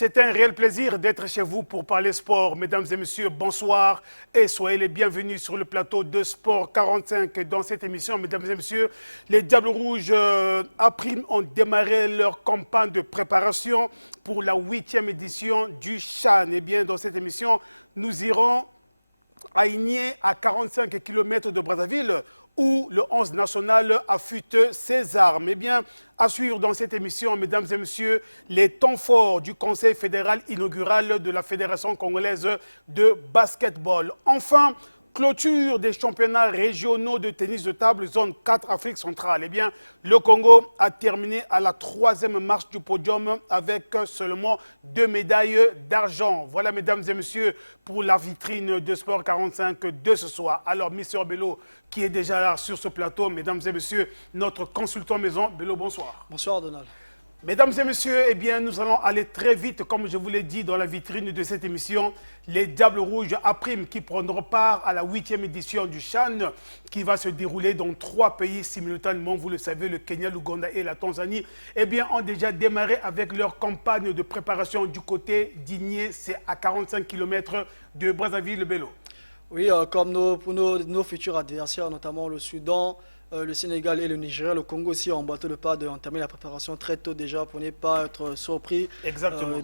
C'est un réel plaisir d'être chez vous pour parler sport. Mesdames et messieurs, bonsoir et soyez les bienvenus sur le plateau de Sport 45. Dans cette émission, mesdames et messieurs, les Diables Rouges à Prime ont démarré leur campagne de préparation pour la 8e édition du CHAN. Eh bien, dans cette émission, nous irons à Igné, à 45 km de Brazzaville, où le 11 national affûte ses armes. Eh bien, à suivre dans cette émission, mesdames et messieurs, les temps forts du Conseil fédéral inaugural de la Fédération congolaise de basketball. Enfin, clôture des championnats régionaux de tennis de table, zone 4 Afrique centrale. Eh bien, le Congo a terminé à la 3e marche du podium avec seulement 2 médailles d'argent. Voilà, mesdames et messieurs, pour la vitrine de Sport 45 de ce soir. Alors, Mister Bello, qui est déjà là sur ce plateau, mesdames et messieurs, notre consultant maison. Bello, bonsoir. Bonsoir, Donald. Mesdames et messieurs, eh bien, nous allons aller très vite, comme je vous l'ai dit dans la vitrine de cette émission, les Diables Rouges à Prime qui prendront part à la 8e édition du CHAN qui va se dérouler dans 3 pays simultanément. Vous le savez, le Kenya, l'Ouganda et la Tanzanie, eh bien, ont déjà démarré avec leur campagne de préparation du côté d'Igné, c'est à 45 km de Brazzaville, Bello. Oui, comme pour nos futurs adversaires, notamment le Soudan, le Sénégal et le Nigeria, le Congo aussi ont battu le pas d'entamer la préparation très tôt déjà pour ne pas être surpris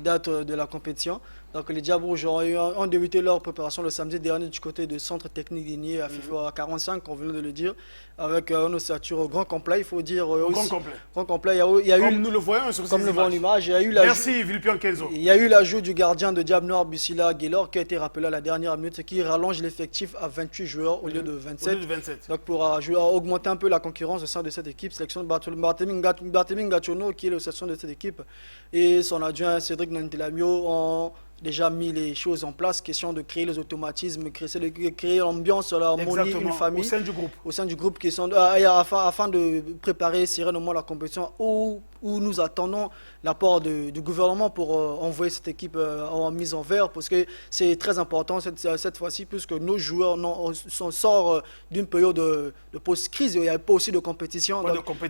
date de la compétition. Donc les Diables Rouges ont débuté leur préparation le samedi dernier du côté du centre technique d'Igné à FIFA 45, on vient de le dire, avec une ossature au grand complet, il faut dire. Grand complet. Il y a comme nous le voyons sur ces images. Merci, Vilpian Kenzo. Il y a eu l'ajout du gardien de Diable Noir, Bussila Guélor, qui a été rappelé à la dernière minute, qui rallonge l'effectif à 28 joueurs au lieu de 27. Donc pour augmenter un peu la concurrence au sein de cette équipe, sélection de Barthélémy Ngachono, qui est le sélection de cette équipe, et son adjoint Cédric Nantelamio ont déjà mis les choses en place, question de créer les automatismes, créer l'ambiance, l'harmonie, une famille au sein du groupe qui sont, afin de préparer sereinement la compétition où nous attendons l'apport du gouvernement pour envoyer cette équipe en mise en vert, parce que c'est très important cette fois-ci, puisque nos joueurs sortent d'une période de post-crise, il n'y a pas aussi de compétition,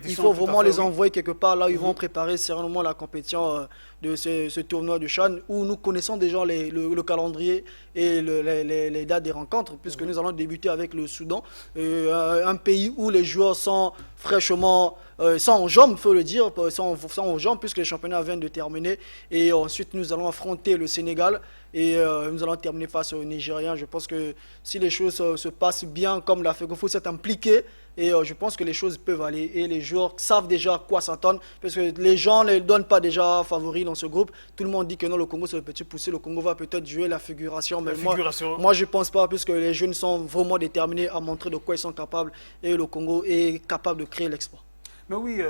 il faut vraiment les envoyer quelque part là où ils vont préparer sereinement la compétition de ce tournoi du CHAN, où nous connaissons déjà le calendrier et les dates des rencontres, puisque nous allons débuter avec le Soudan, un pays où les joueurs sont fraîchement, sont en jambes, il faut le dire, sont en jambes, puisque les championnats viennent de terminer. Et ensuite, nous allons affronter le Sénégal et nous allons terminer face aux Nigériens. Je pense que si les choses se passent bien, comme la FECOFO s'est impliquée, et je pense que les choses peuvent aller et les joueurs savent déjà à quoi s'attendre, parce que les gens ne donnent pas déjà favoris dans ce groupe. Tout le monde dit que non, le Congo c'est le petit poussé, le Congo va peut-être jouer la figuration, mais moi je ne pense pas, puisque les jeunes sont vraiment déterminés à montrer de quoi ils sont capables et le Congo est capable de créer l'exploit. Mais oui,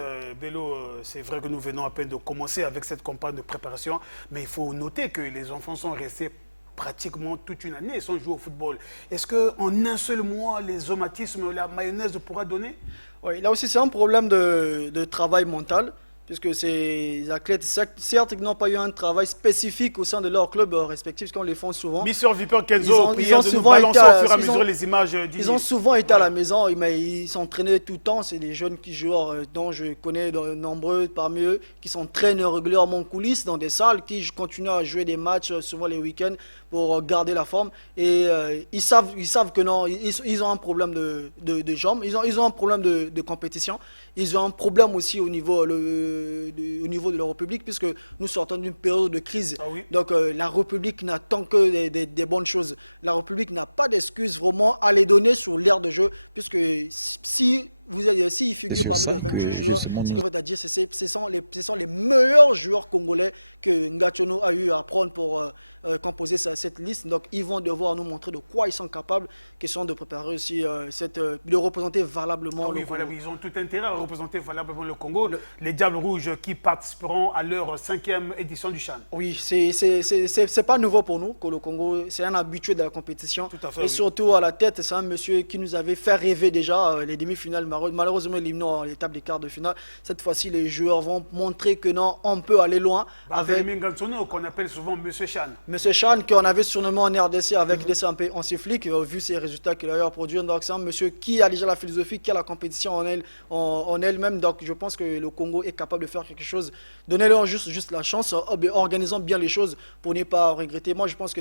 Bello, c'est vrai que nous venons à peine de commencer avec cette campagne de préparation, mais il faut noter que les enfants sont restés pratiquement toute une année sans jouer au football. Est-ce qu'en un seul mois, les automatismes, la mayonnaise pourra donner? Oui, là aussi c'est un problème de travail mental, puisque ces athlètes, certes, ils n'ont pas eu un travail spécifique au sein de leur club respectif, comme ils le font souvent. Mister Viper Kenzo, ils ont souvent été au fur et à mesure les images. Ils ont souvent été à la maison, mais ils s'entraînaient tout le temps. C'est des jeunes joueurs dont je connais nombreux parmi eux, qui s'entraînent régulièrement en coulisses dans des salles, qui continuent à jouer des matchs souvent les week-ends pour garder la forme. Et ils savent que non, ils ont un problème de jambes, ils ont un problème de compétition. Ils ont un problème aussi au niveau de la République, puisque nous sortons d'une période de crise. Donc la République n'attend que des bonnes choses. La République n'a pas d'excuses vraiment à les donner sur l'aire de jeu, puisque s'il figure parmi les 28 joueurs, ce que veut dire, ce sont les meilleurs joueurs congolais que Ngachono a eu à prendre pour composer cette liste. Donc ils vont devoir nous montrer de quoi ils sont capables, question de préparer aussi, de représenter valablement le Congo. Voilà, ils ont tout intérêt à représenter valablement le Congo. Les Diables Rouges qui participeront à leur 5e édition du CHAN. Oui, c'est pas nouveau pour nous que le Congo, c'est un habitué de la compétition. Tout à fait, et surtout à la tête, c'est un monsieur qui nous avait fait rêver déjà les demi-finales malheureusement éliminés en l'étape des quarts de finale. Cette fois-ci, les joueurs vont montrer que non, on peut aller loin. Avec Ngansono, qu'on appelle souvent Monsieur Chan. Monsieur Chan, qu'on avait surnommé en RDC avec des CMP en flic, vu ses résultats qu'il a eu à produire. Donc c'est un monsieur qui a déjà la philosophie, qui a la compétition en elle-même. Donc je pense que le Congo est capable de faire quelque chose. Donnez-leur juste la chance, organisant bien les choses pour ne pas regretter. Moi, je pense que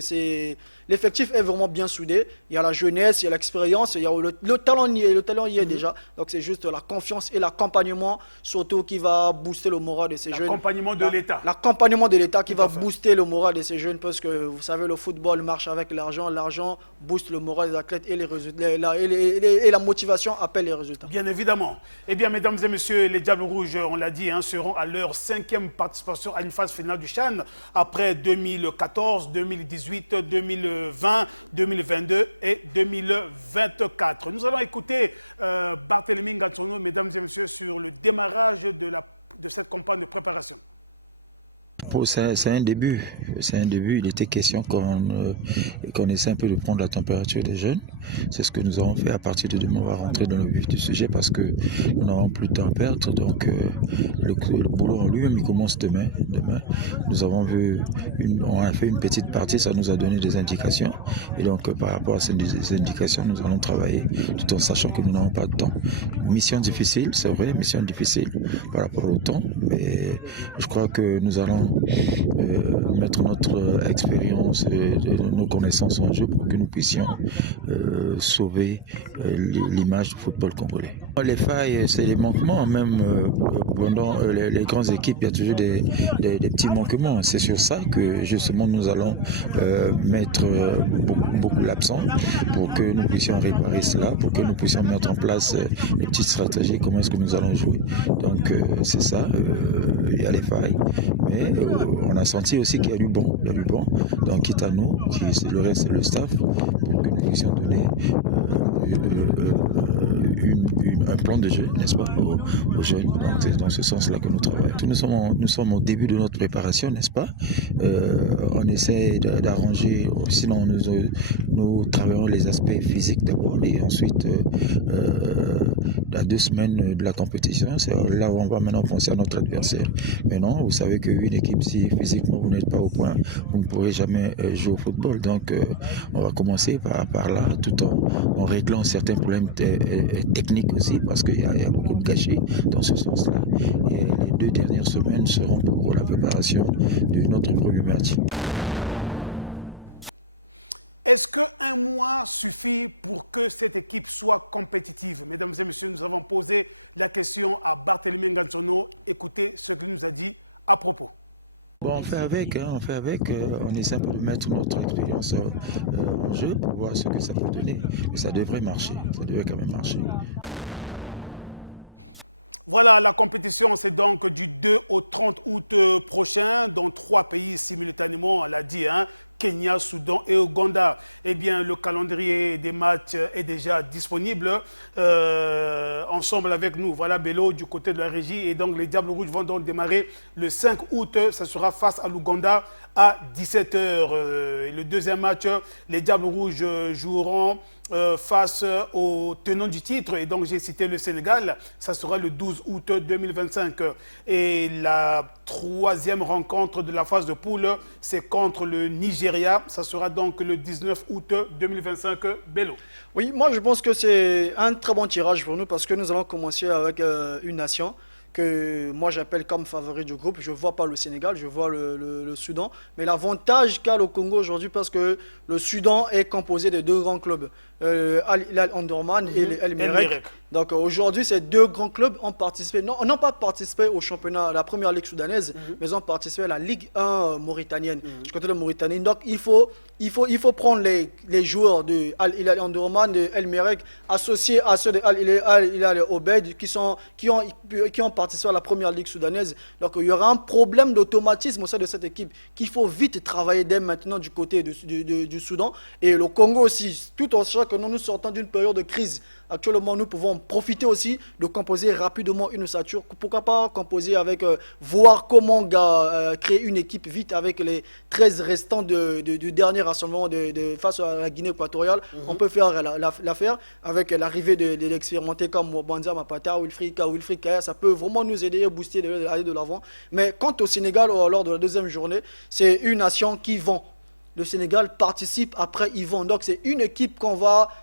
l'effectif est vraiment bien soudé. Il y a la jeunesse, il y a l'expérience, il y a le talent y est déjà. Donc c'est juste la confiance et l'accompagnement surtout qui va booster le moral de ces jeunes. L'accompagnement de l'État. L'accompagnement de l'État qui va booster le moral de ces jeunes parce que vous savez, le football marche avec l'argent. L'argent booste le moral des athlètes et les résultats, et la motivation appelle les résultats. Bien évidemment. Eh bien, mesdames et messieurs, les Diables Rouges, on l'a dit, seront à leur 5e participation à une phase finale du CHAN après 2014, 2018, 2020, 2022 et 2024. Nous allons écouter Barthélémy Ngansono, mesdames et messieurs, sur le démarrage de cette campagne de préparation. C'est un début. C'est un début. Il était question qu'on essaie un peu de prendre la température des jeunes. C'est ce que nous avons fait à partir de demain. On va rentrer dans le vif du sujet parce que nous n'avons plus de temps à perdre. Donc le boulot en lui-même commence demain. Nous avons on a fait une petite partie, ça nous a donné des indications. Et donc par rapport à ces indications, nous allons travailler tout en sachant que nous n'avons pas de temps. Mission difficile, c'est vrai, mission difficile par rapport au temps. Mais je crois que nous allons mettre notre expérience et nos connaissances en jeu pour que nous puissions sauver l'image du football congolais. Les failles, c'est les manquements, même pendant les grandes équipes, il y a toujours des petits manquements. C'est sur ça que justement nous allons mettre beaucoup l'accent pour que nous puissions réparer cela, pour que nous puissions mettre en place des petites stratégies, comment est-ce que nous allons jouer. Donc c'est ça, il y a les failles, mais on a senti aussi qu'il y a du bon. Donc quitte à nous, qui le reste, c'est le staff, pour que nous puissions donner un plan de jeu, n'est-ce pas, aux jeunes. C'est dans ce sens-là que nous travaillons. Nous sommes au début de notre préparation, n'est-ce pas. On essaie d'arranger, sinon nous travaillons les aspects physiques d'abord et ensuite à 2 semaines de la compétition, c'est là où on va maintenant penser à notre adversaire. Maintenant, vous savez qu'une équipe, si physiquement vous n'êtes pas au point, vous ne pourrez jamais jouer au football. Donc, on va commencer par là, tout en réglant certains problèmes techniques aussi, parce qu'il y a beaucoup de gâchis dans ce sens-là. Et les 2 dernières semaines seront pour la préparation de notre premier match. Est-ce qu'un mois suffit pour que cette équipe soit compétitive? Mesdames et messieurs, nous avons posé la question à Barthélémy Ngansono. Écoutez ce qu'il nous a dit à propos. On fait avec, on essaie de mettre notre expérience au jeu pour voir ce que ça peut donner. Et ça devrait marcher, ça devrait quand même marcher. Voilà, la compétition, c'est donc du 2 au 30 août prochain dans 3 pays simultanément, on l'a dit, Kenya, Soudan et Ouganda. Eh bien, le calendrier des matchs est déjà disponible. Ensemble avec nous, voilà Bello du côté de la régie. Et donc, les Diables Rouges vont donc démarrer le 5 août. Ça sera face à l'Ouganda à 17h. Et le deuxième match, les Diables Rouges joueront face au tenant du titre, et donc j'ai cité le Sénégal, ça sera le 12 août 2025. Et la 3e rencontre de la phase de poule, c'est contre le Nigeria, ça sera donc le 19 août 2025. Bello. Oui, moi je pense que c'est un très bon tirage pour nous parce que nous allons commencer avec une nation que moi j'appelle comme favori du groupe. Je ne vois pas le Sénégal, je vois le Soudan. Mais l'avantage qu'a le Congo aujourd'hui, parce que le Soudan est composé de 2 grands clubs, Al Hilal Omdurman et El Merreikh. Donc aujourd'hui, ces 2 grands clubs ont participé, n'ont pas participé au championnat, la première ligue soudanaise, mais ont participé à la Ligue 1 mauritanienne, du côté de Mauritanie. Donc il faut prendre les joueurs de Al Hilal Omdurman, de El Merreikh, associés à ceux de Al Hilal Obed, qui ont participé à la première ligue soudanaise. Donc il y aura un problème d'automatisme au sein de cette équipe qu'il faut vite travailler dès maintenant du côté du Soudan. Et le Congo aussi, tout en sachant que nous sortons d'une période de crise actuellement, nous pouvons profiter aussi de composer rapidement une ossature. Pourquoi pas composer avec, voir comment créer une équipe vite avec les 13 restants du dernier rassemblement face à la Guinée équatoriale. On peut faire l'affaire avec l'arrivée de l'expérimenté comme Banza Mapata, Wilfried Kaya. Ça peut vraiment nous aider à booster, aller de l'avant. Mais quant au Sénégal, lors de la deuxième journée, c'est une nation qui vend. Le Sénégal participe, après ils vont. Donc c'est une équipe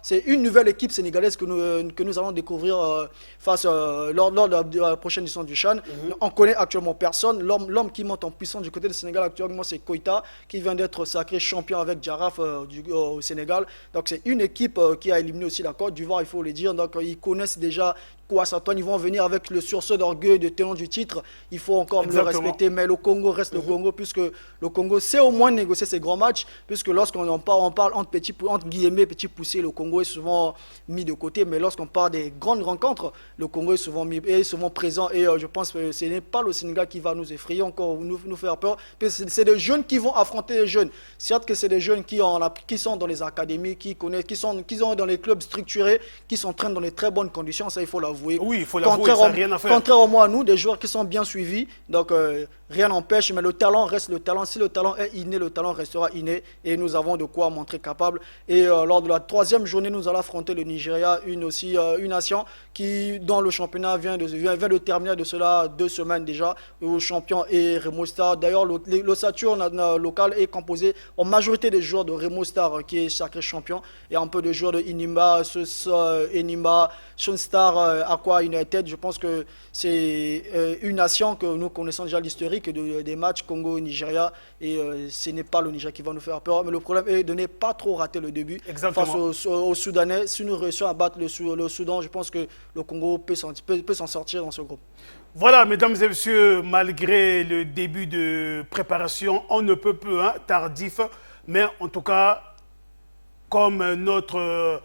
c'est une nouvelle équipe sénégalaise que nous allons découvrir lors de la prochaine édition du CHAN. On connaît actuellement personne. L'homme qui monte en puissance du côté du Sénégal actuellement, c'est Koïta, qui vient d'être sacré champion avec Jaraf au Sénégal. Donc c'est une équipe qui a éliminé aussi la Côte d'Ivoire, il faut le dire. Donc ils connaissent déjà ils vont venir avec le sursaut d'orgueil de tenant du titre. Il faut encore le respecter, mais le Congo reste le Congo, puisque le Congo sait au moins négocier ses grands matchs, puisque lorsqu'on parle entre guillemets petits poussés, le Congo est souvent mis de côté, mais lorsqu'on parle des grandes rencontres, le Congo est souvent présent, et je pense que ce n'est pas le Sénégal qui va nous effrayer encore, nous faire peur, c'est des jeunes qui vont affronter les jeunes. Certes que c'est des jeunes qui sont dans les académies, qui sont dans les clubs structurés, qui s'entraînent dans les très bonnes conditions, ça il faut l'avouer. Oui, il faut l'avouer, ça n'a rien à faire. Contrairement à nous, des joueurs qui sont bien suivis, donc rien n'empêche, mais le talent reste le talent. Si le talent est inné, le talent restera inné, et nous avons de quoi montrer capable. Et lors de la troisième journée, nous allons affronter le Nigeria, une nation dont le championnat vient de terminer de cela 2 semaines déjà. Le champion est Remo Star. D'ailleurs, l'ossature locale est composée en majorité des joueurs de Remo Star, qui est sacré champion, et un peu de joueurs de Inimba, Enimba, Sunstar, Aqua United. Je pense que c'est une nation que nous connaissons déjà l'historique des matchs Congo-Nigeria, et ce n'est pas le Nigeria qui va nous faire peur, mais le problème est de ne pas trop rater le début. Exactement. Face aux Soudanais. Si nous réussissons à battre le Soudan, je pense que le Congo peut s'en sortir dans ce groupe. Voilà, mesdames et messieurs, malgré le début de préparation, on ne peut plus, tardif, mais en tout cas, comme notre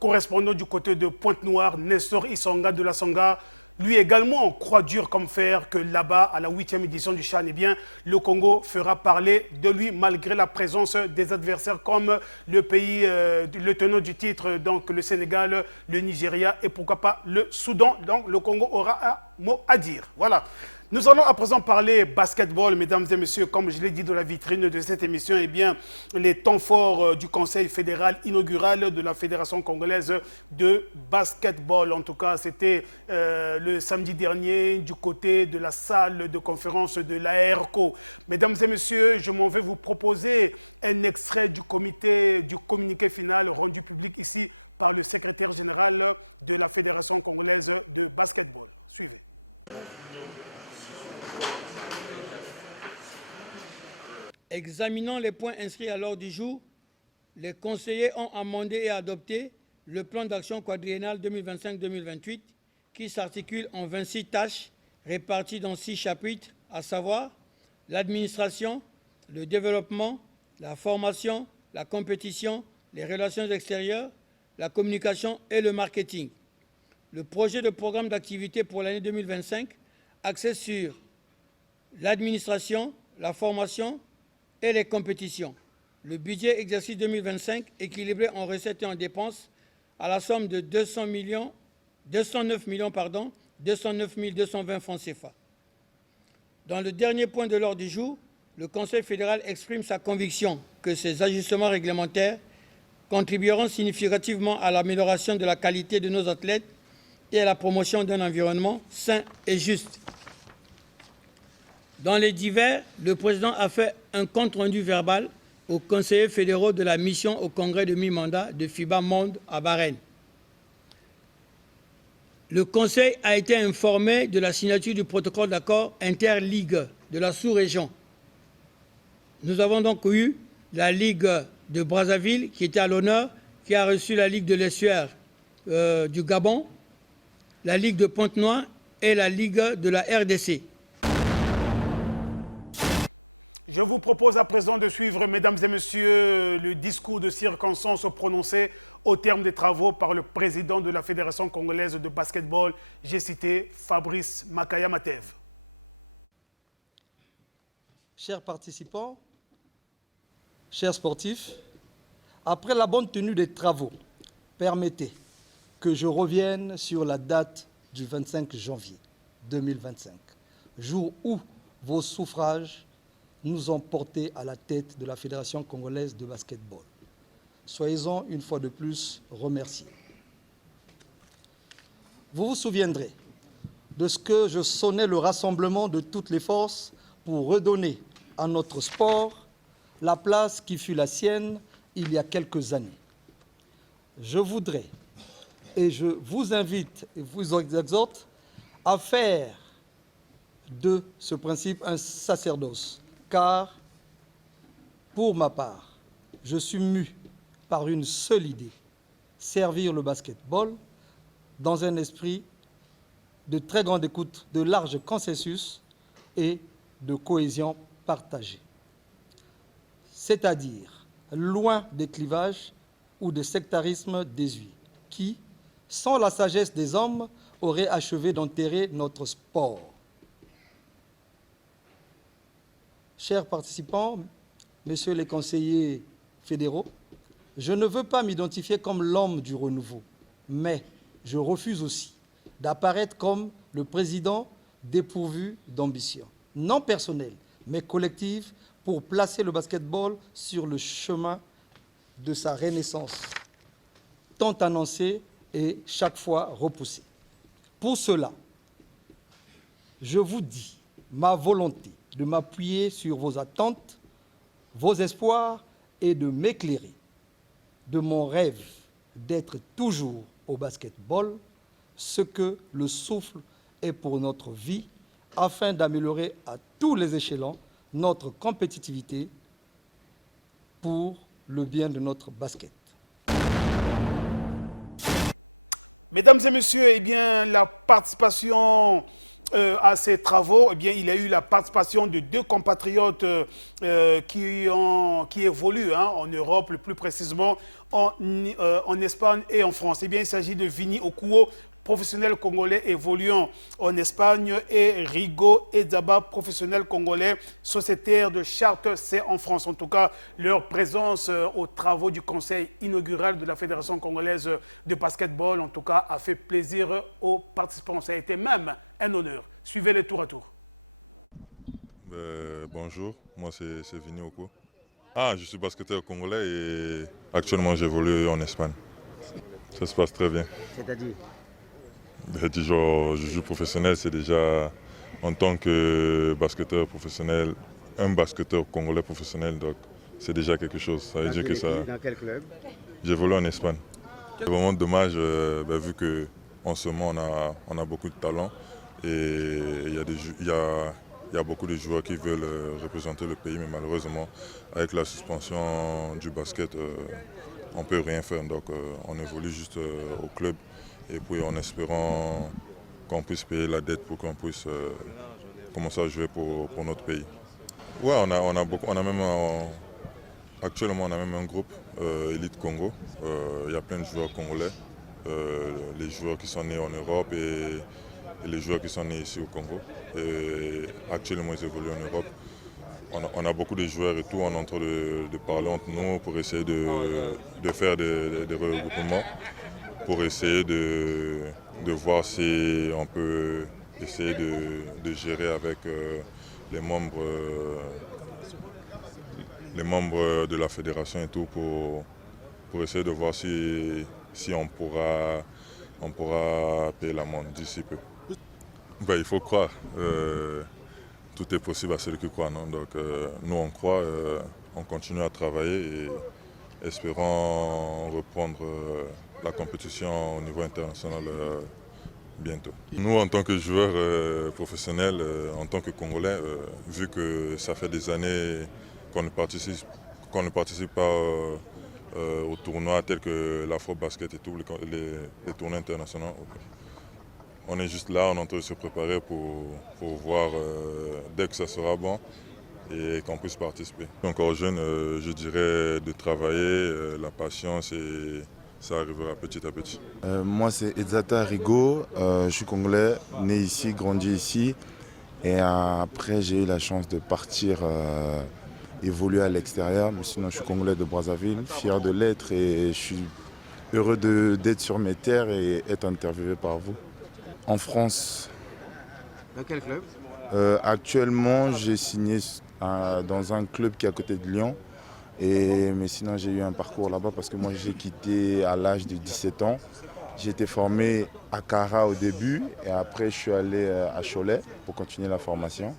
correspondant du côté de Pointe-Noire, Nestor Isonga de la Songa, lui également croit dur comme fer que là-bas, à la 8e édition du CHAN, eh bien, le Congo fera parler de lui malgré la présence des adversaires comme le pays, le tenant du titre, donc le Sénégal, le Nigeria et pourquoi pas le Soudan. Donc le Congo aura un mot à dire. Voilà. Nous allons à présent parler basketball, mesdames et messieurs. Comme je l'ai dit dans la vitrine de cette émission, eh bien, les temps forts du Conseil fédéral inaugural de la Fédération congolaise de basketball. En tout cas, c'était le samedi dernier du côté de la salle de conférence de l'ARCO. Mesdames et messieurs, je m'en vais vous proposer un extrait du communiqué final rendu public ici par le secrétaire général de la Fédération congolaise de basketball. Suivez. Examinant les points inscrits à l'ordre du jour, les conseillers ont amendé et adopté le plan d'action quadriennal 2025-2028 qui s'articule en 26 tâches réparties dans 6 chapitres, à savoir l'administration, le développement, la formation, la compétition, les relations extérieures, la communication et le marketing. Le projet de programme d'activité pour l'année 2025 axé sur l'administration, la formation et les compétitions. Le budget exercice 2025 équilibré en recettes et en dépenses à la somme de 209 220 francs CFA. Dans le dernier point de l'ordre du jour, le Conseil fédéral exprime sa conviction que ces ajustements réglementaires contribueront significativement à l'amélioration de la qualité de nos athlètes et à la promotion d'un environnement sain et juste. Dans les divers, le président a fait un compte-rendu verbal aux conseillers fédéraux de la mission au congrès de mi-mandat de FIBA Monde à Bahreïn. Le Conseil a été informé de la signature du protocole d'accord interligue de la sous-région. Nous avons donc eu la Ligue de Brazzaville qui était à l'honneur, qui a reçu la Ligue de l'estuaire du Gabon, la Ligue de Pointe-Noire et la Ligue de la RDC. Je vous propose à présent de suivre, mesdames et messieurs, le discours de circonstance prononcé au terme des travaux par le président de la Fédération congolaise de basketball, j'ai cité Fabrice Makaya Matev. Chers participants, chers sportifs, après la bonne tenue des travaux, permettez que je revienne sur la date du 25 janvier 2025, jour où vos suffrages nous ont portés à la tête de la Fédération congolaise de basketball. Soyez-en une fois de plus remerciés. Vous vous souviendrez de ce que je sonnais le rassemblement de toutes les forces pour redonner à notre sport la place qui fut la sienne il y a quelques années. Je voudrais, et je vous invite et vous exhorte à faire de ce principe un sacerdoce, car, pour ma part, je suis mu par une seule idée, servir le basketball dans un esprit de très grande écoute, de large consensus et de cohésion partagée. C'est-à-dire loin des clivages ou des sectarismes désuets qui, sans la sagesse des hommes, auraient achevé d'enterrer notre sport. Chers participants, messieurs les conseillers fédéraux, je ne veux pas m'identifier comme l'homme du renouveau, mais je refuse aussi d'apparaître comme le président dépourvu d'ambition, non personnelle, mais collective, pour placer le basketball sur le chemin de sa renaissance, tant annoncée et chaque fois repoussée. Pour cela, je vous dis ma volonté de m'appuyer sur vos attentes, vos espoirs et de m'éclairer de mon rêve d'être toujours au basketball ce que le souffle est pour notre vie, afin d'améliorer à tous les échelons notre compétitivité pour le bien de notre basket. Mesdames et messieurs, eh bien, la participation à ces travaux, eh bien, il y a eu la participation de deux compatriotes qui évoluent en Europe, le plus précisément en Espagne et en France. Eh bien, il s'agit de Vini Okuo, professionnel congolais évoluant en Espagne, et Rigo Edzaba, professionnel congolais sociétaire de Chartres C en France. En tout cas, leur présence aux travaux du conseil inaugural de la Fédération congolaise de basketball, en tout cas, a fait plaisir aux participants. Ça a été même un honneur. Suivez les tour à tour. Bonjour, moi c'est Vini Okuo. Je suis basketteur congolais et actuellement j'évolue en Espagne. Ça se passe très bien. C'est-à-dire? Je joue professionnel, c'est déjà en tant que basketteur professionnel, un basketteur congolais professionnel, donc c'est déjà quelque chose. Ça veut dire que ça. Dans quel club? J'évolue en Espagne. C'est vraiment dommage, vu qu'en ce moment on a beaucoup de talent et il y a beaucoup de joueurs qui veulent représenter le pays, mais malheureusement, avec la suspension du basket, on ne peut rien faire. Donc on évolue juste au club. Et puis en espérant qu'on puisse payer la dette pour qu'on puisse commencer à jouer pour notre pays. Ouais, actuellement on a même un groupe, Elite Congo. Il y a plein de joueurs congolais, les joueurs qui sont nés en Europe et les joueurs qui sont nés ici au Congo. Et actuellement ils évoluent en Europe. On a beaucoup de joueurs et tout, on est en train de parler entre nous pour essayer de faire des regroupements, pour essayer de voir si on peut essayer de gérer avec les membres de la fédération et tout, pour essayer de voir si on pourra payer l'amende d'ici peu. Il faut croire. Tout est possible à celui qui croit. Non? Donc nous on croit, on continue à travailler et espérons reprendre la compétition au niveau international bientôt. Nous, en tant que joueurs professionnels, en tant que Congolais, vu que ça fait des années qu'on ne participe pas aux tournois tels que l'Afro-Basket et tout, les tournois internationaux, on est juste là, on est en train de se préparer pour voir dès que ça sera bon et qu'on puisse participer. Encore jeune, je dirais de travailler, la patience, et ça arrivera petit à petit. Moi c'est Edzata Rigo, je suis congolais, né ici, grandi ici. Et après j'ai eu la chance de partir évoluer à l'extérieur. Mais sinon je suis congolais de Brazzaville, fier de l'être, et je suis heureux d'être sur mes terres et être interviewé par vous. En France. Dans quel club? Actuellement, j'ai signé dans un club qui est à côté de Lyon. Mais sinon, j'ai eu un parcours là-bas parce que moi, j'ai quitté à l'âge de 17 ans. J'ai été formé à Cara au début et après, je suis allé à Cholet pour continuer la formation.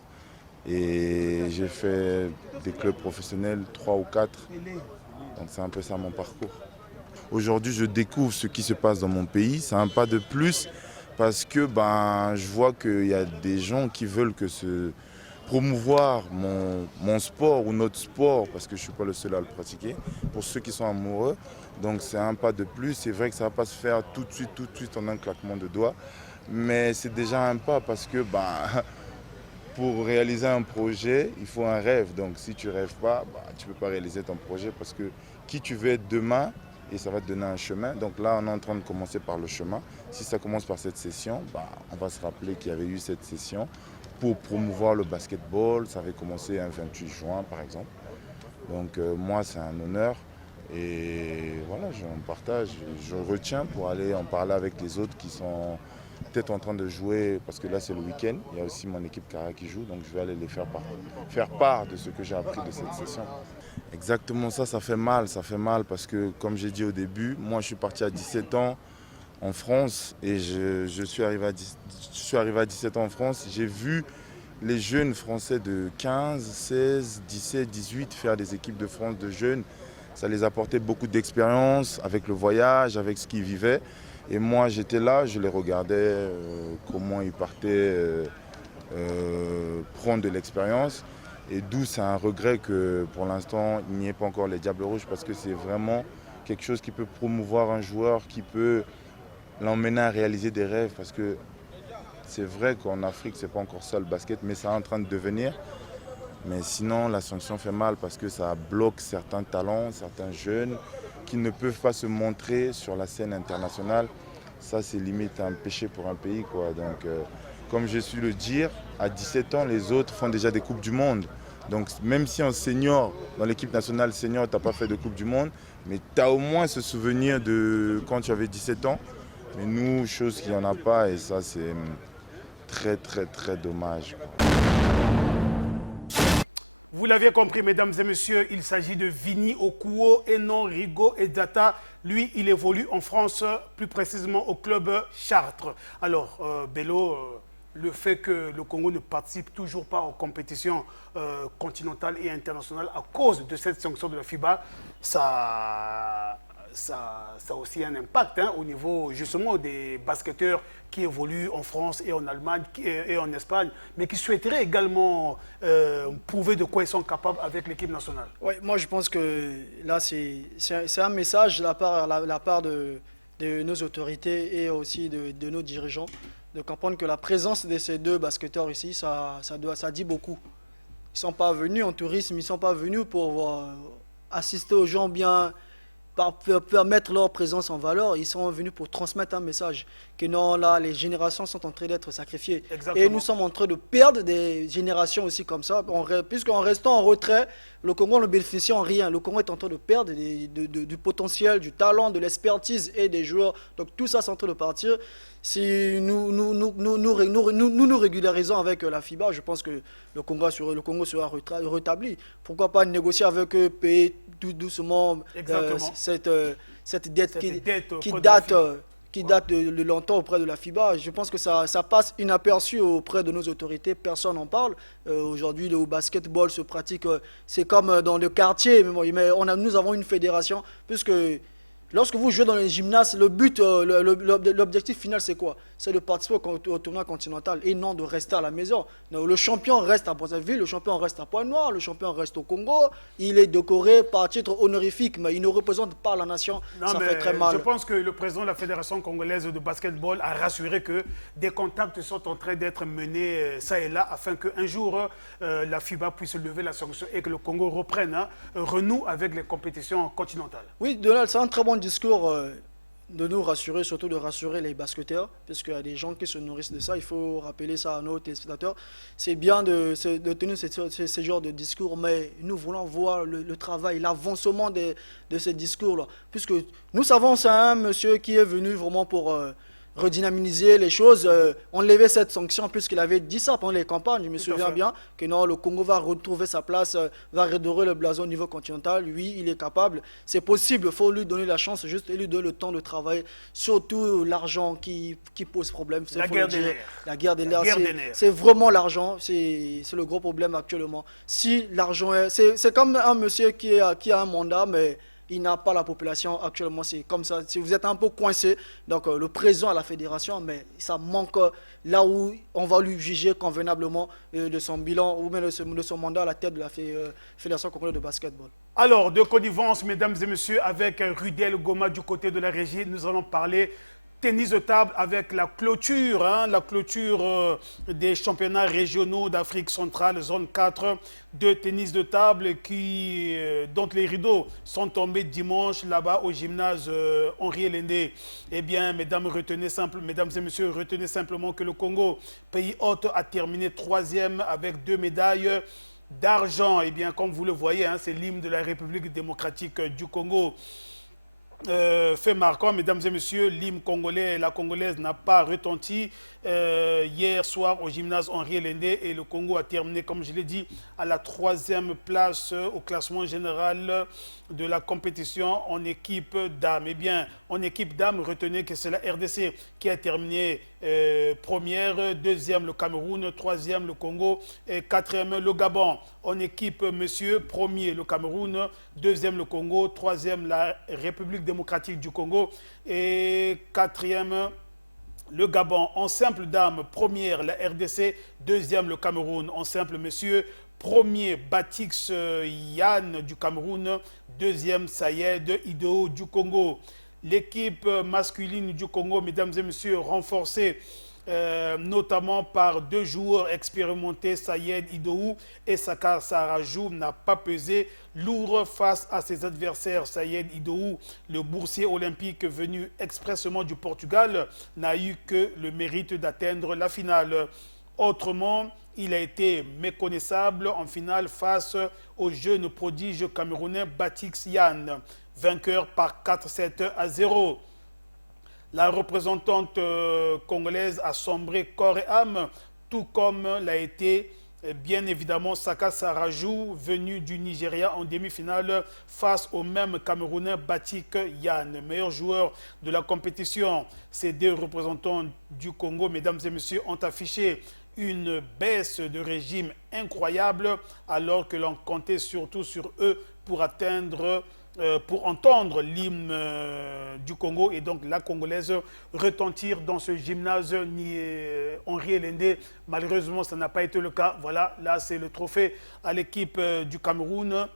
Et j'ai fait des clubs professionnels, 3 ou 4. Donc c'est un peu ça mon parcours. Aujourd'hui, je découvre ce qui se passe dans mon pays. C'est un pas de plus parce que je vois qu'il y a des gens qui veulent promouvoir mon sport ou notre sport, parce que je ne suis pas le seul à le pratiquer, pour ceux qui sont amoureux. Donc c'est un pas de plus. C'est vrai que ça ne va pas se faire tout de suite en un claquement de doigts. Mais c'est déjà un pas parce que pour réaliser un projet, il faut un rêve. Donc si tu ne rêves pas, tu ne peux pas réaliser ton projet parce que qui tu veux être demain, et ça va te donner un chemin. Donc là, on est en train de commencer par le chemin. Si ça commence par cette session, on va se rappeler qu'il y avait eu cette session pour promouvoir le basketball. Ça avait commencé un 28 juin, par exemple. Donc moi, c'est un honneur. Et voilà, j'en partage. Je retiens pour aller en parler avec les autres qui sont peut-être en train de jouer, parce que là, c'est le week-end. Il y a aussi mon équipe Cara qui joue, donc je vais aller les faire part de ce que j'ai appris de cette session. Exactement ça fait mal parce que, comme j'ai dit au début, moi, je suis parti à 17 ans en France et je suis arrivé à 17 ans en France. J'ai vu les jeunes Français de 15, 16, 17, 18 faire des équipes de France de jeunes. Ça les apportait beaucoup d'expérience avec le voyage, avec ce qu'ils vivaient. Et moi, j'étais là, je les regardais, comment ils partaient prendre de l'expérience. Et d'où c'est un regret que pour l'instant, il n'y ait pas encore les Diables Rouges, parce que c'est vraiment quelque chose qui peut promouvoir un joueur, qui peut l'emmener à réaliser des rêves. Parce que c'est vrai qu'en Afrique, ce n'est pas encore ça le basket, mais c'est en train de devenir. Mais sinon, la sanction fait mal parce que ça bloque certains talents, certains jeunes qui ne peuvent pas se montrer sur la scène internationale. Ça, c'est limite un péché pour un pays, quoi. Donc, comme je suis le dire, à 17 ans, les autres font déjà des Coupes du Monde. Donc, même si en senior, dans l'équipe nationale senior, tu n'as pas fait de Coupe du Monde, mais tu as au moins ce souvenir de quand tu avais 17 ans. Mais nous, chose qu'il n'y en a pas, et ça, c'est très, très, très dommage, quoi. Vous l'avez compris, mesdames et messieurs, il s'agit de Vini Okuo et non Rigo Edzata. Lui, il évolue en France, plus précisément au club Chartres. Alors, Bello, le fait que le Congo ne participe toujours pas aux compétitions continentales et internationales à cause de cette sanction de la FIBA, ça a aussi un impact au niveau justement des basketteurs qui évoluent en France et en Allemagne et en Espagne, mais qui souhaiteraient également prouver de quoi ils sont capables avec l'équipe nationale. Oui, moi je pense que là c'est un message de la part de nos autorités et aussi de nos dirigeants, de comprendre que la présence de ces deux basketteurs ici, ça dit beaucoup. Ils ne sont pas venus en tourisme, ils ne sont pas venus pour assister aux gens bien, pour mettre leur présence en valeur. Ils sont venus pour transmettre un message que non, là, les générations sont en train d'être sacrifiées. Exactement. Et nous sommes en train de perdre des générations aussi comme ça. Puisqu'en restant en retrait, le Congo ne bénéficie en rien. Le Congo est en train de perdre du potentiel, du talent, de l'expertise et des joueurs. Donc tout ça, c'est en train de partir. Si nous régularisons avec la FIBA, je pense que le Congo sera rétabli. Pourquoi pas négocier avec eux, payer tout doucement cette dette qui date de longtemps auprès de la FIBA. Je pense que ça passe inaperçu auprès de nos autorités. Personne n'en parle. Aujourd'hui, le basketball se pratique. C'est comme dans le quartier. Mais nous avons une fédération, puisque lorsque vous jouez dans les gymnases, le but, l'objectif final, c'est quoi? C'est de participer au tournoi continental et non de rester à la maison. Donc, le champion reste à Brazzaville, le champion reste à Pointe-Noire, le champion reste au Congo. Il est décoré par titre honorifique, mais il ne représente pas la nation. Ça fait très mal. Je pense que le président de la Fédération congolaise de basketball a rassuré que des contacts sont en train d'être menés ça et là afin qu'un jour la FIBA puisse lever la sanction et que le Congo reprenne, renoue avec les compétitions continentales. Oui, Donald, c'est un très bon discours. de nous rassurer, surtout de rassurer les basketteurs, puisqu'il y a des gens qui se nourrissent de ça. Il faut rappeler ça à nos téléspectateurs. C'est bien de tenir ce genre de discours, mais nous voulons voir le travail, l'avancement de ces discours-là. Puisque nous savons, c'est un monsieur qui est venu vraiment pour redynamiser les choses, enlever cette sanction, puisqu'il avait dit ça pendant les campagnes. Je me souviens bien que non, le Congo va retrouver sa place, va redorer le blason au niveau continental. Oui, il est capable, c'est possible, il faut lui donner la chance, juste lui donner le temps de travailler. Surtout l'argent qui pose problème. La guerre des nerfs. La guerre des nerfs, c'est vraiment l'argent, c'est le gros problème actuellement. Si l'argent est... C'est comme un monsieur qui a un mandat, mais il n'a pas la population actuellement, c'est comme ça. Si vous êtes un peu coincé, donc le président à la fédération, mais ça manque là où on va lui juger convenablement de son bilan ou même de son mandat à la tête de la Fédération congolaise de basketball. Alors, de connivence, mesdames et messieurs, avec Rudel Goma du côté de la régie, nous allons parler tennis de table avec la clôture des championnats régionaux d'Afrique centrale, zone 4 de tennis de table dont les rideaux sont tombés dimanche là-bas au gymnase Henri Lendé. Eh bien, mesdames et messieurs, retenez simplement que le Congo, pays hôte, a terminé 3e avec 2 médailles d'argent. Eh bien, comme vous le voyez, c'est l'hymne de la République démocratique du Congo. Fait marquant, mesdames et messieurs, l'hymne congolais, la congolaise n'a pas retenti hier soir au gymnase Henri Lendé et le Congo a terminé, comme je l'ai dit, à la 3e place au classement général de la compétition en équipe dames. Eh bien, en équipe dames, retenez que c'est la RDC qui a terminé première, 2e le Cameroun, 3e le Congo et 4e le Gabon. En équipe monsieur, 1er le Cameroun, 2e le Congo, 3e la République démocratique du Congo et 4e le Gabon. En simple dame, 1er la RDC, 2e le Cameroun. En simple monsieur, 1er Batix Yann du Cameroun, 2e Sayed Ido du Congo. L'équipe masculine du Congo, mesdames et messieurs, renforcée notamment par 2 joueurs expérimentés, Sayed Idoou et Sakar Sarajou, n'a pas pesé lourd face à ses adversaires. Sayed Idoou, le boursier olympique venu expressément du Portugal, n'a eu que le mérite d'atteindre la finale. Autrement, il a été méconnaissable en finale face au jeune prodige camerounais Batix Yann, vainqueur par 4-7-0. La représentante congolaise a sombré corps et âme, tout comme l'a été bien évidemment Saka Sarajou, venu du Nigeria en demi-finale face au même Camerounais Batik Yann, meilleur joueur de la compétition. Ces 2 représentants du Congo, mesdames et messieurs, ont affiché une baisse de régime incroyable alors que l'on comptait surtout sur eux pour entendre l'hymne du Congo et donc la congolaise retentir dans ce gymnase Henri Lendé. Malheureusement, ça n'a pas été le cas. Voilà, là c'est le trophée à l'équipe du Cameroun.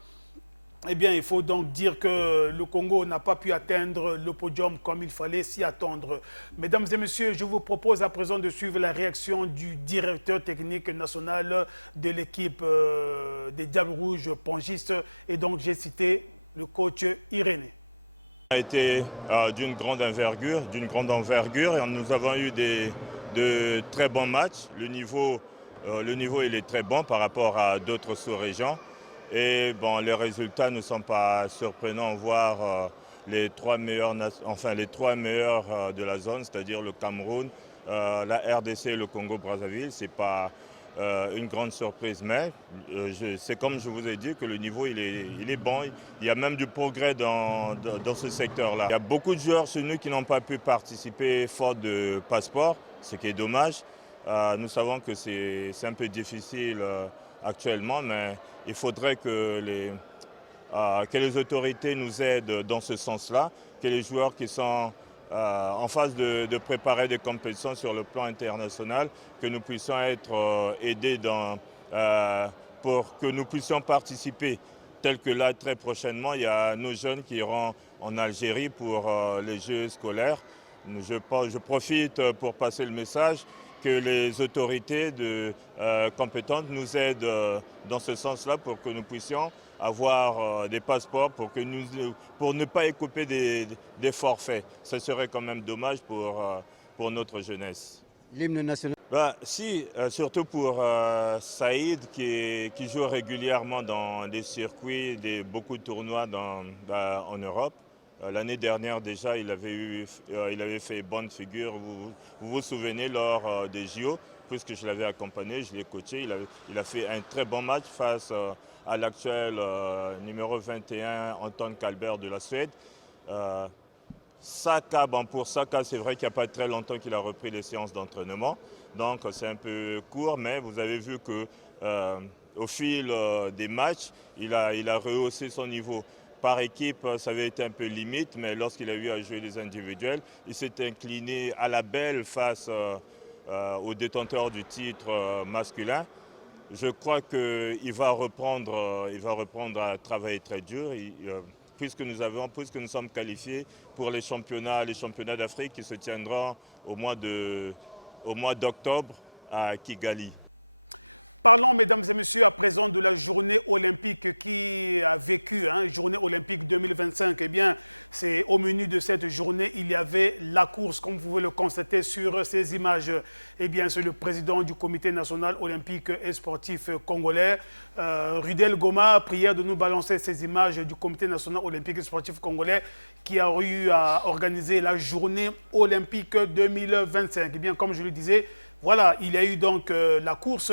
Eh bien, il faut donc dire que le Congo n'a pas pu atteindre le podium comme il fallait s'y attendre. Mesdames et messieurs, je vous propose à présent de suivre la réaction du directeur technique national de l'équipe des Diables Rouges Pongistes. Et donc, j'ai cité le coach Irénée. A été d'une grande envergure et nous avons eu de très bons matchs. Le niveau il est très bon par rapport à d'autres sous-régions. Et bon, les résultats ne sont pas surprenants, voir les 3 meilleurs de la zone, c'est-à-dire le Cameroun, la RDC et le Congo-Brazzaville. Ce n'est pas une grande surprise, mais c'est comme je vous ai dit que le niveau il est bon. Il y a même du progrès dans ce secteur-là. Il y a beaucoup de joueurs chez nous qui n'ont pas pu participer faute de passeport, ce qui est dommage. Nous savons que c'est un peu difficile actuellement, mais il faudrait que les autorités nous aident dans ce sens-là, que les joueurs qui sont en phase de préparer des compétitions sur le plan international, que nous puissions être aidés pour que nous puissions participer. Tel que là, très prochainement, il y a nos jeunes qui iront en Algérie pour les Jeux scolaires. Je profite pour passer le message que les autorités compétentes nous aident dans ce sens-là pour que nous puissions avoir des passeports pour ne pas écoper des forfaits. Ce serait quand même dommage pour notre jeunesse. L'hymne national. Surtout pour Saïd qui joue régulièrement dans des circuits, beaucoup de tournois en Europe. L'année dernière déjà, il avait fait bonne figure. Vous vous souvenez lors des JO, puisque je l'avais accompagné, je l'ai coaché. Il a fait un très bon match face à l'actuel numéro 21, Anton Kalber de la Suède. Saka, pour Saka, c'est vrai qu'il n'y a pas très longtemps qu'il a repris les séances d'entraînement. Donc c'est un peu court, mais vous avez vu qu'au fil des matchs, il a rehaussé son niveau. Par équipe, ça avait été un peu limite, mais lorsqu'il a eu à jouer les individuels, il s'est incliné à la belle face au détenteur du titre masculin. Je crois qu'il va reprendre à travailler très dur. Puisque nous sommes qualifiés pour les championnats d'Afrique qui se tiendront au mois d'octobre à Kigali. Parlons, mesdames et messieurs, à présent de la journée olympique qui a vécu, journée olympique 2025. Eh bien, c'est au menu de cette journée, il y avait la course, comme vous pouvez le constater sur ces images. Eh bien, c'est le président du Comité national olympique et sportif congolais, Rudel Goma, prière de nous balancer ces images du Comité national olympique et sportif congolais qui a eu à organiser la journée olympique 2025. Eh bien, comme je le disais, voilà, il y a eu donc la course.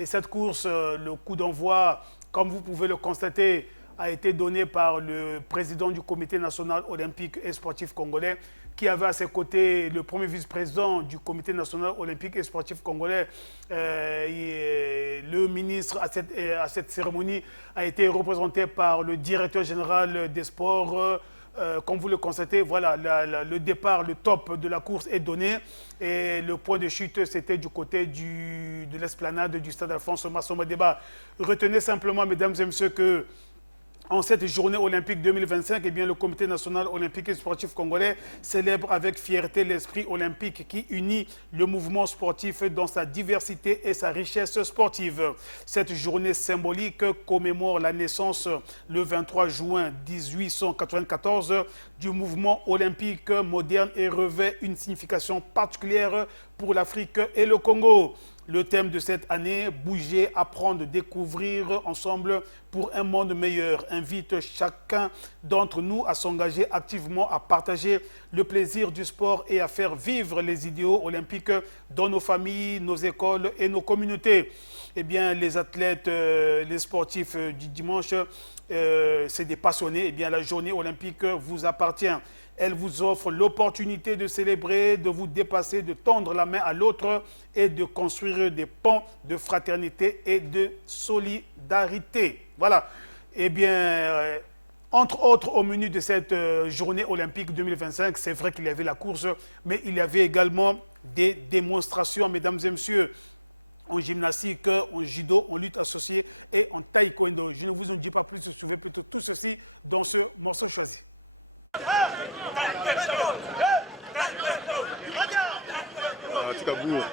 Et cette course, le coup d'envoi, comme vous pouvez le constater, a été donné par le président du Comité national olympique et sportif congolais, qui avait à ses côtés le premier vice-président du Comité national olympique et sportif congolais. Le ministre à cette cérémonie a été représenté par le directeur général des sports. Comme vous le constatez, voilà, le départ, le top de la course est donné. Et le point de chute, c'était du côté de l'esplanade du stade Alphonse Massoma Débat. Retenez simplement, mesdames et messieurs, que en cette journée olympique 2025, eh bien, le Comité national olympique et sportif congolais célèbre avec fierté l'esprit olympique qui unit le mouvement sportif dans sa diversité et sa richesse sportive. Cette journée symbolique commémore la naissance le 23 juin 1894 du mouvement olympique moderne et revêt une signification particulière pour l'Afrique et le Congo. Le thème de cette année, bouger, apprendre, découvrir ensemble pour un monde meilleur, invite chacun d'entre nous à s'engager activement, à partager le plaisir du sport et à faire vivre les idéaux olympiques dans nos familles, nos écoles et nos communautés. Eh bien, les athlètes, les sportifs du dimanche, c'est des passionnés. Eh bien, la journée olympique vous appartient. Elle vous offre l'opportunité de célébrer, de vous dépasser, de tendre la main à l'autre et de construire des ponts de fraternité et de solidarité. Voilà. Eh bien, entre autres, au menu de cette journée olympique 2025, c'est vrai qu'il y avait la course, mais il y avait également des démonstrations, mesdames et messieurs, en gymnastique, en judo, en lutte associée et en taekwondo. Je ne vous en dis pas plus, suivez plutôt tout ceci dans ce morceau choisi. Tikabour.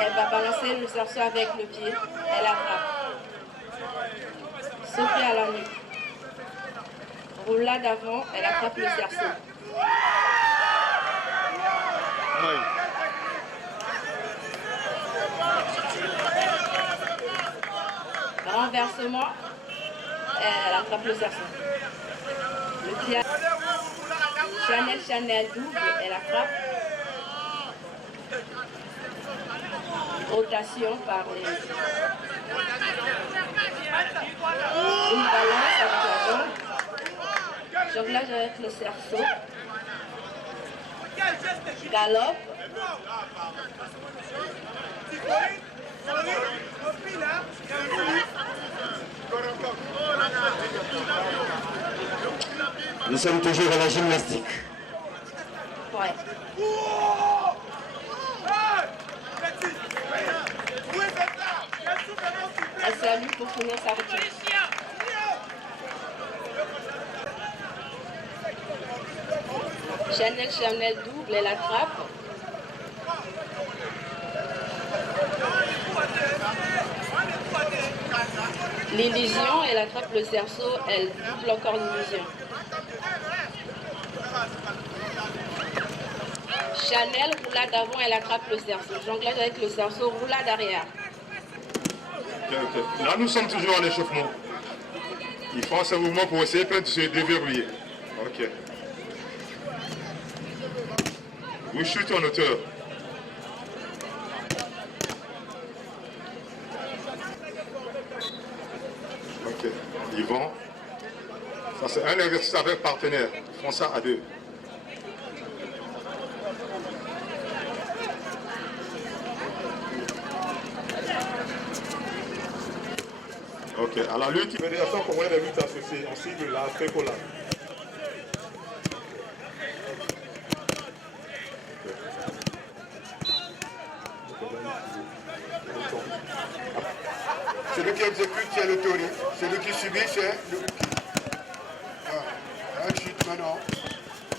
Elle va balancer le cerceau avec le pied. Elle attrape. Saut pied à la nuque. Roulade avant, elle attrape le cerceau. Renversement, elle attrape le cerceau. Le pied. Chanel double, elle attrape. Rotation par les... Une balance avec la jambe. Jonglage avec le cerceau. Galope. Nous sommes toujours à la gymnastique. Ouais. Elle salue pour finir sa routine. Chanel double, elle attrape. L'illusion, elle attrape le cerceau, elle double encore l'illusion. Chanel, roulade avant, elle attrape le cerceau. Jonglage avec le cerceau, roulade arrière. Ok. Là, nous sommes toujours à l'échauffement. Il faut un mouvement pour essayer de se déverrouiller. Ok. Vous chutez en hauteur. Ok. Ils vont. Ça, c'est un exercice avec partenaire. Ils font ça à deux. Ok, à la lutte. Fédération congolaise de lutte associée, on signe la FECOLA. Celui qui exécute, c'est le tori. Celui qui subit, c'est le rookie. Un chute maintenant.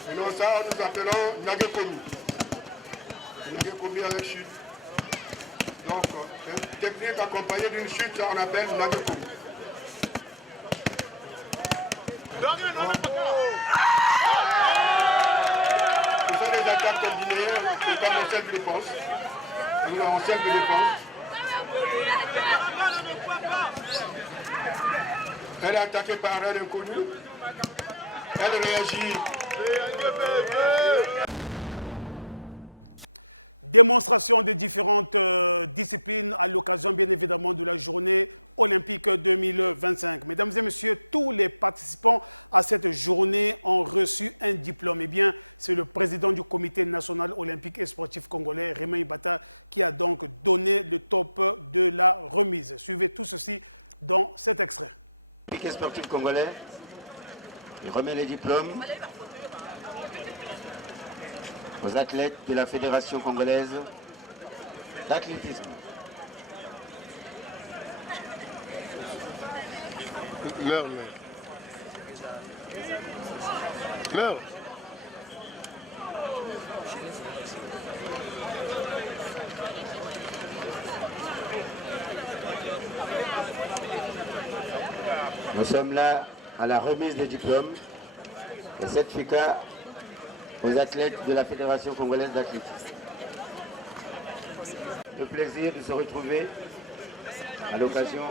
Maintenant, ça, nous appelons Nagekomi. Nagekomi avec chute. Donc, une technique accompagnée d'une chute, ça, on appelle Nagekomi. Ce sont des attaques combinées, c'est comme en self-défense. Nous avons self-défense. Elle est attaquée par un inconnu. Elle réagit. Démonstration des différentes disciplines à l'occasion bien évidemment de la journée olympique 2025. Mesdames et messieurs, tous les participants à cette journée ont reçu un diplôme. Eh bien, c'est le président du comité national olympique et sportif congolais, Raymond Ibata, qui a donc donné le top de la remise. Suivez tout ceci dans cet extrait. Le comité sportif congolais, il remet les diplômes aux athlètes de la Fédération congolaise d'athlétisme. Meurs. Nous sommes là à la remise des diplômes et certificats aux athlètes de la Fédération congolaise d'athlétisme. Le plaisir de se retrouver à l'occasion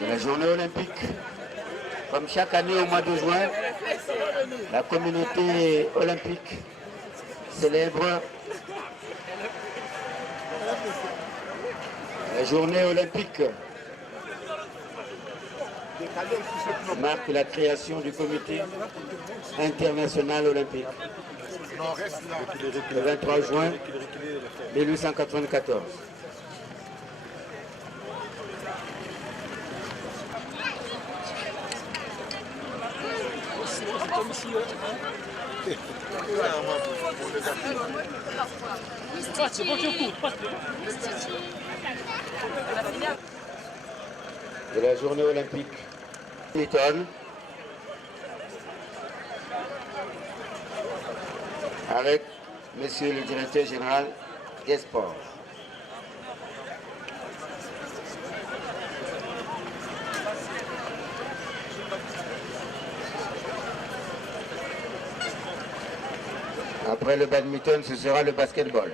de la journée olympique. Comme chaque année au mois de juin, la communauté olympique célèbre la journée olympique. Marque la création du comité international olympique le 23 juin 1894. De la journée olympique Lytton, avec Monsieur le directeur général des Sports. Après le badminton, ce sera le basketball.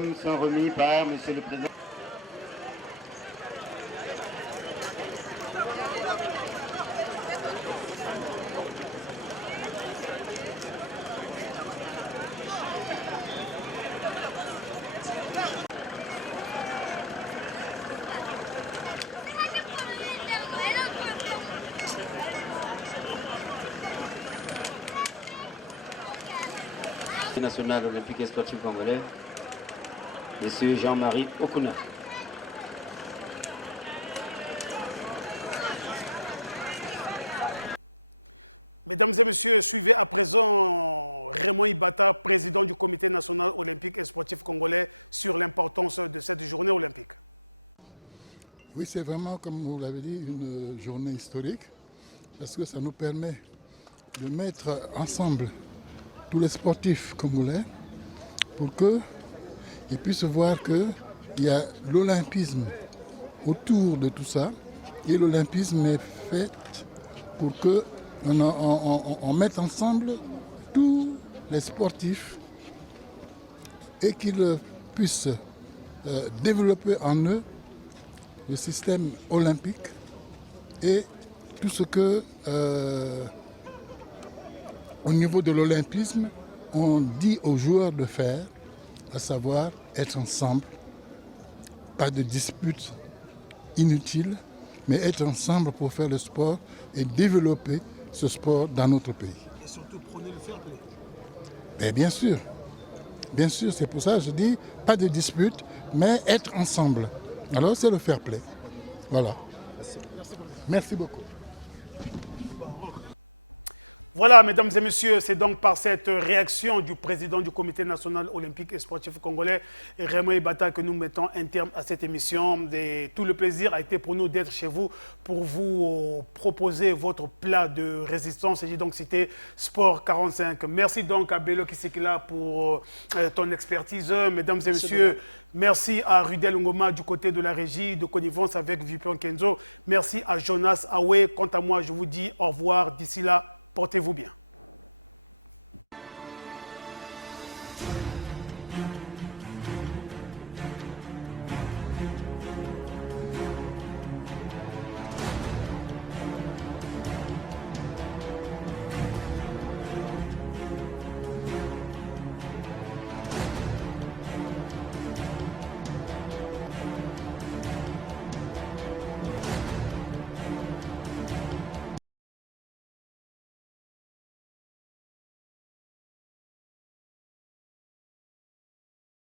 Ils sont remis par Monsieur le Président. National olympique et sportif congolais, Monsieur Jean-Marie Okuna. Mesdames et messieurs, suivez à présent Raymond Ibata, président du Comité national olympique et sportif congolais, sur l'importance de cette journée olympique. Oui, c'est vraiment, comme vous l'avez dit, une journée historique, parce que ça nous permet de mettre ensemble tous les sportifs congolais pour qu'ils puissent voir qu'il y a l'olympisme autour de tout ça, et l'olympisme est fait pour qu'on mette ensemble tous les sportifs et qu'ils puissent développer en eux le système olympique et tout ce que au niveau de l'olympisme, on dit aux joueurs de faire, à savoir être ensemble, pas de disputes inutiles, mais être ensemble pour faire le sport et développer ce sport dans notre pays. Et surtout prôner le fair play. Mais bien sûr, c'est pour ça que je dis pas de disputes, mais être ensemble. Alors c'est le fair play. Voilà. Merci beaucoup. Voilà, mesdames et messieurs, c'est donc par cette réaction du président du Comité national olympique et sportif congolais, Raymond Ibata, que nous mettons un terme à cette émission. Tout le plaisir a été pour nous d'être chez vous pour vous proposer votre plat de résistance. J'ai donc cité Sport 45. Merci donc à Bello Kisikila pour ton expertise. Mesdames et messieurs, merci à Rudel Ngoma du côté de la régie de connivence avec Vipion Kenzo. Merci à Jonas Awe. Quant à moi, je vous dis au revoir. D'ici là, portez-vous bien.